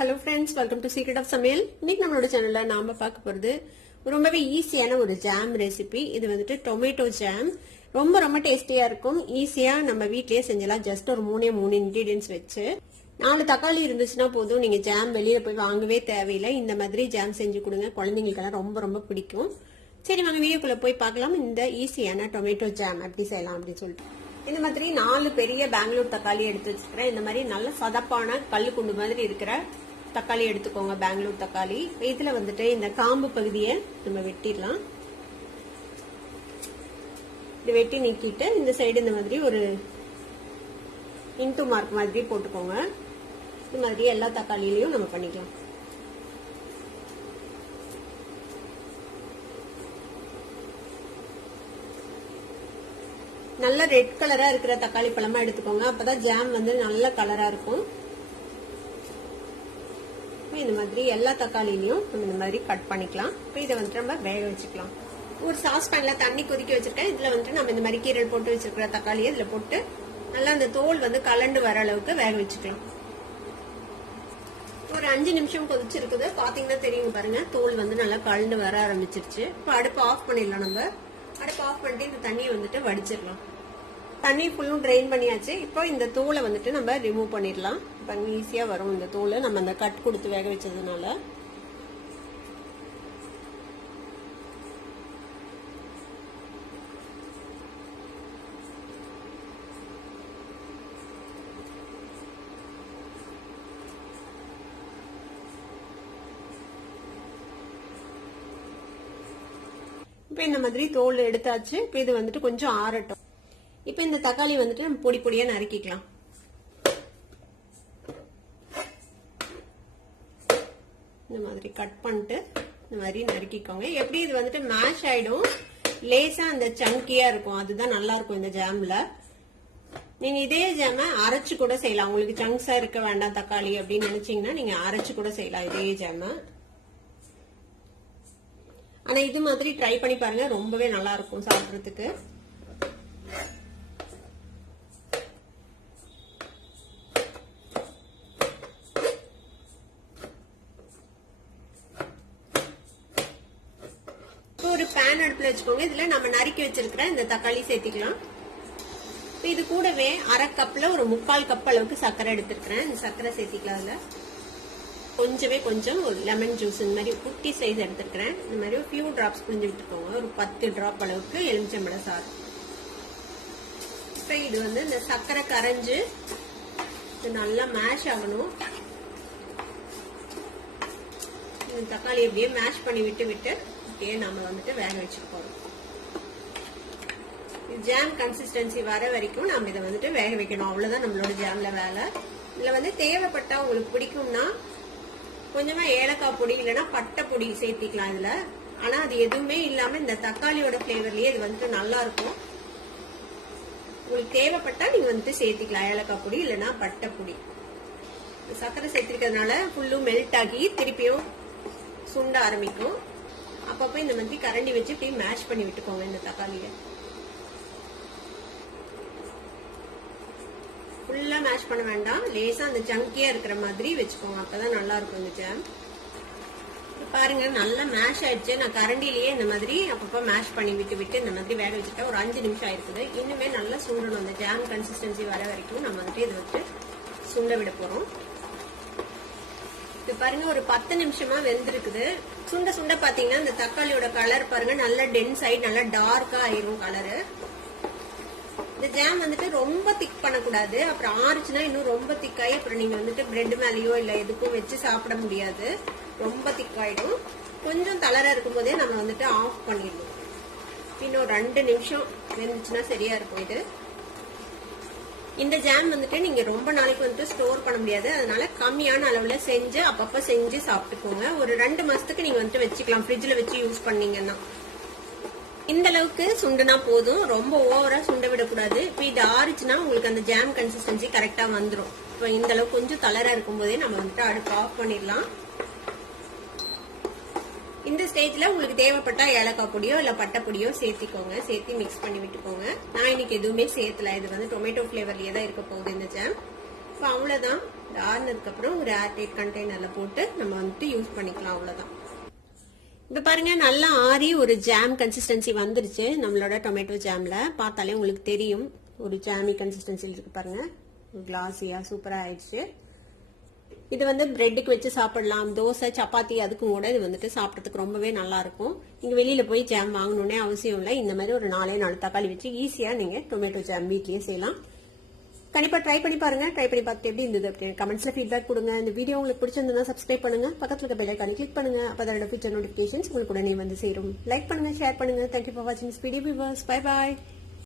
Hello friends, welcome to secret of சமையல். இன்னைக்கு நம்மளோட சேனல்ல நாம பார்க்க போறது ரொம்பவே ஈஸியான ஒரு ஜாம் ரெசிபி. இது வந்துட்டு டொமேட்டோ ஜாம். ரொம்ப ரொம்ப டேஸ்டியா இருக்கும். ஈஸியா நம்ம வீட்லயே செஞ்சலாம். ஜஸ்ட் ஒரு மூணு இன்கிரீடியன்ஸ் வச்சு 4 தக்காளி இருந்துச்சுன்னா போதும். நீங்க ஜாம் வெளியில போய் வாங்கவே தேவையில்லை. இந்த மாதிரி ஜாம் செஞ்சு கொடுங்க, குழந்தைங்களுக்கெல்லாம் ரொம்ப ரொம்ப பிடிக்கும். சரி, வாங்க வீடியோக்குள்ள போய் பார்க்கலாம். இந்த ஈஸியான டொமேட்டோ ஜாம் எப்படி செய்யலாம் அப்படின்னு சொல்லிட்டு இந்த மாதிரி 4 பெரிய பெங்களூர் தக்காளி எடுத்து வச்சிருக்கிறேன். இந்த மாதிரி நல்ல சதப்பான கல்லு குண்டு மாதிரி இருக்கிற தக்காளி எடுத்துக்கோங்க, பெங்களூர் தக்காளி. இதுல வந்துட்டு இந்த காம்பு பகுதியை நம்ம வெட்டிடலாம். இது வெட்டி நீக்கிட்டு இந்த சைடு இந்த மாதிரி ஒரு இன்டு மார்க் மாதிரி போட்டுக்கோங்க. இந்த மாதிரி எல்லா தக்காளியிலையும் நம்ம பண்ணிக்கலாம். நல்ல ரெட் கலரா இருக்கிற தக்காளி பழமா எடுத்துக்கோங்க. அப்பதான் ஜாம் வந்து நல்ல கலரா இருக்கும். இந்த மாதிரி எல்லா தக்காளிலையும் நம்ம இந்த மாதிரி கட் பண்ணிக்கலாம். இதை வந்துட்டு நம்ம வேக வச்சுக்கலாம். ஒரு சாஸ் பேன்ல தண்ணி கொதிக்க வச்சிருக்கேன். இதுல வந்துட்டு நம்ம இந்த மாதிரி கீரல் போட்டு வச்சிருக்கிற தக்காளியை இதுல போட்டு நல்லா அந்த தோல் வந்து கலண்டு வர அளவுக்கு வேக வச்சுக்கலாம். ஒரு 5 நிமிஷம் கொதிச்சிருக்குது. பாத்தீங்கன்னா தெரியும் பாருங்க, தோல் வந்து நல்லா கலண்டு வர ஆரம்பிச்சிருச்சு. இப்ப அடுப்பு ஆஃப் பண்ணிடலாம். நம்ம அடுப்பு ஆஃப் பண்ணிட்டு இந்த தண்ணியை வந்துட்டு வடிச்சிடலாம். தண்ணி ஃபுல்லும் ட்ரெயின் பண்ணியாச்சு. இப்போ இந்த தோலை வந்துட்டு நம்ம ரிமூவ் பண்ணிடலாம். இப்போ ஈஸியா வரும் இந்த தோலை, நம்ம அந்த கட் கொடுத்து வேக வச்சதுனால. இப்போ இந்த மாதிரி தோல் எடுத்தாச்சு. இப்போ இது வந்துட்டு கொஞ்சம் ஆறட்டும். இப்போ இந்த தக்காளி வந்துட்டு நம்ம பொடி பொடியா நறுக்கிக்கலாம். இந்த மாதிரி கட் பண்ணிட்டு இந்த மாதிரி நறுக்கிக்கோங்க. எப்படி இது வந்துட்டு மேஷ் ஆயிடும், லேசா அந்த சங்கியா இருக்கும். அதுதான் நல்லா இருக்கும் இந்த ஜாம்ல. நீங்க இதே ஜாம அரைச்சு கூட செய்யலாம். உங்களுக்கு சங்க்ஸா இருக்க வேண்டாம் தக்காளி அப்படின்னு நினைச்சீங்கன்னா நீங்க அரைச்சு கூட செய்யலாம் இதே ஜாம. ஆனா இது மாதிரி ட்ரை பண்ணி பாருங்க, ரொம்பவே நல்லா இருக்கும் சாப்பிட்றதுக்கு. ஒரு பேன் அடுப்புல வச்சுக்கோங்க. இதுல நம்ம நறுக்கி வச்சிருக்கிற இந்த தக்காளி சேர்த்திக்கலாம். இது கூடவே அரை கப்ல ஒரு 3/4 கப் அளவுக்கு சர்க்கரை எடுத்திருக்கிறேன். இந்த சர்க்கரை சேர்த்திக்கலாம். அதுல கொஞ்சம் ஒரு லெமன் ஜூஸ் இந்த மாதிரி குட்டி சைஸ் எடுத்திருக்கிறேன். இந்த மாதிரி ஒரு ஃபியூ டிராப்ஸ் புரிஞ்சு விட்டுக்கோங்க. ஒரு 10 டிராப் அளவுக்கு எலுமிச்சம்பழ சாறு. இப்ப இது வந்து இந்த சர்க்கரை கரைஞ்சு இது நல்லா மேஷ் ஆகணும். இந்த தக்காளி அப்படியே மேஷ் பண்ணி விட்டு அப்படியே நம்ம வந்துட்டு வேக வச்சுருக்கோம். ஜாம் கன்சிஸ்டன்சி வர வரைக்கும் நம்ம இதை வந்துட்டு வேக வைக்கணும். அவ்வளவுதான் நம்மளோட ஜாம்ல வேலை. இதுல வந்து தேவைப்பட்டா உங்களுக்கு பிடிக்கும்னா கொஞ்சமா ஏலக்காய் பொடி இல்லைன்னா பட்டை பொடி சேர்த்திக்கலாம் இதுல. ஆனா அது எதுவுமே இல்லாம இந்த தக்காளியோட பிளேவர்லயே இது வந்துட்டு நல்லா இருக்கும். உங்களுக்கு தேவைப்பட்டா நீங்க வந்துட்டு சேர்த்திக்கலாம் ஏலக்காய் பொடி இல்லைன்னா பட்டை பொடி. சர்க்கரை சேர்த்திருக்கிறதுனால ஃபுல்லும் மெல்ட் ஆகி திருப்பியும் சுண்ட ஆரம்பிக்கும். அப்பப்போ இந்த மாதிரி கரண்டி வச்சு இப்படி மேஷ் பண்ணி விட்டுக்கோங்க இந்த தக்காளியை. ஃபுல்லா மேஷ் பண்ண வேண்டாம், லேசா அந்த சங்கியா இருக்கிற மாதிரி வச்சுக்கோங்க. அப்பதான் நல்லா இருக்கும் இந்த ஜாம். பாருங்க நல்லா மேஷ் ஆயிடுச்சு. நான் கரண்டிலேயே இந்த மாதிரி அப்பப்போ மேஷ் பண்ணி விட்டு இந்த மாதிரி வேக வச்சுட்டேன். ஒரு 5 நிமிஷம் ஆயிருக்குது. இன்னுமே நல்லா சுண்டணும். அந்த ஜாம் கன்சிஸ்டன்சி வர வரைக்கும் நம்ம வந்துட்டு இதை வச்சு சுண்ட விட போறோம். இது பாருங்க ஒரு 10 நிமிஷமா வெந்திருக்குது. சுண்ட பாத்தீங்கன்னா இந்த தக்காளியோட கலர் பாருங்க நல்லா டென்ஸ் ஆகி நல்லா டார்க்கா ஆயிரும் கலரு. இந்த ஜாம் வந்துட்டு ரொம்ப திக் பண்ணக்கூடாது. அப்புறம் ஆறுச்சுன்னா இன்னும் ரொம்ப திக்காயி அப்புறம் நீங்க வந்துட்டு பிரெட் மேலேயோ இல்ல எதுக்கும் வச்சு சாப்பிட முடியாது. ரொம்ப திக்காயிடும். கொஞ்சம் தளரா இருக்கும் போதே நம்ம வந்துட்டு ஆஃப் பண்ணிடணும். இன்னும் 2 நிமிஷம் வெந்துச்சுன்னா சரியா இருக்கும். இது இந்த ஜாம் வந்துட்டு நீங்க ரொம்ப நாளைக்கு வந்துட்டு ஸ்டோர் பண்ண முடியாது. அதனால கம்மியான அளவுல செஞ்சு அப்பப்ப செஞ்சு சாப்பிட்டுக்கோங்க. ஒரு 2 மாசத்துக்கு நீங்க வந்துட்டு வச்சுக்கலாம் ஃப்ரிட்ஜ்ல வச்சு யூஸ் பண்ணீங்கன்னா. இந்த அளவுக்கு சுண்டுனா போதும், ரொம்ப ஓவரா சுண்ட விடக்கூடாது. இப்ப இது ஆறுச்சுன்னா உங்களுக்கு அந்த ஜாம் கன்சிஸ்டன்சி கரெக்டா வந்துடும். இப்ப இந்த அளவுக்கு கொஞ்சம் தளரா இருக்கும் போதே நம்ம வந்துட்டு அடுப்பு ஆஃப் பண்ணிடலாம். இந்த ஸ்டேஜ்ல உங்களுக்கு தேவைப்பட்டா ஏலக்காய் பொடியோ இல்ல பட்டை பொடியோ சேர்த்திக்கோங்க. சேர்த்து மிக்ஸ் பண்ணி விட்டுக்கோங்க. நான் இன்னைக்கு எதுவுமே சேர்த்தல. இது வந்து டொமேட்டோ பிளேவர்லயே தான் இருக்க போகுது இந்த ஜாம். இப்போ அவ்வளோதான். ஆறுனதுக்கு அப்புறம் ஒரு ஏர்டைட் கண்டெய்னர்ல போட்டு நம்ம வந்துட்டு யூஸ் பண்ணிக்கலாம். அவ்வளோதான். இப்போ பாருங்க நல்லா ஆறி ஒரு ஜாம் கன்சிஸ்டன்சி வந்துருச்சு. நம்மளோட டொமேட்டோ ஜாம்ல பார்த்தாலே உங்களுக்கு தெரியும் ஒரு ஜாமி கன்சிஸ்டன்சியில் இருக்கு பாருங்க. கிளாஸியா சூப்பரா ஆயிடுச்சு. இது வந்து பிரெட்டுக்கு வச்சு சாப்பிடலாம், தோசை சப்பாத்தி அதுக்கும் கூட இது வந்துட்டு சாப்பிட்றதுக்கு ரொம்பவே நல்லா இருக்கும். நீங்க வெளியில போய் ஜாம் வாங்கணும்னே அவசியம் இல்லை. இந்த மாதிரி ஒரு 4 தக்காளி வச்சு ஈஸியா நீங்க டொமேட்டோ ஜாம் வீட்லயே செய்யலாம். கண்டிப்பா ட்ரை பண்ணி பாருங்க. ட்ரை பண்ணி பார்த்துட்டு எப்படி இருந்தது அப்படின்னு கமெண்ட்ஸ்ல ஃபீட்பேக் கொடுங்க. இந்த வீடியோ உங்களுக்கு பிடிச்சிருந்தா சப்ஸ்கிரைப் பண்ணுங்க, பக்கத்துல இருக்க பெல் ஐகானை கிளிக் பண்ணுங்க. அப்ப அதோட ஃபியூச்சர் நோட்டிபிகேஷன்ஸ் உங்களுக்கு உடனே வந்து சேரும். லைக் பண்ணுங்க, ஷேர் பண்ணுங்க. தேங்க்யூ ஃபார் வாட்சிங் this video viewers. Bye bye.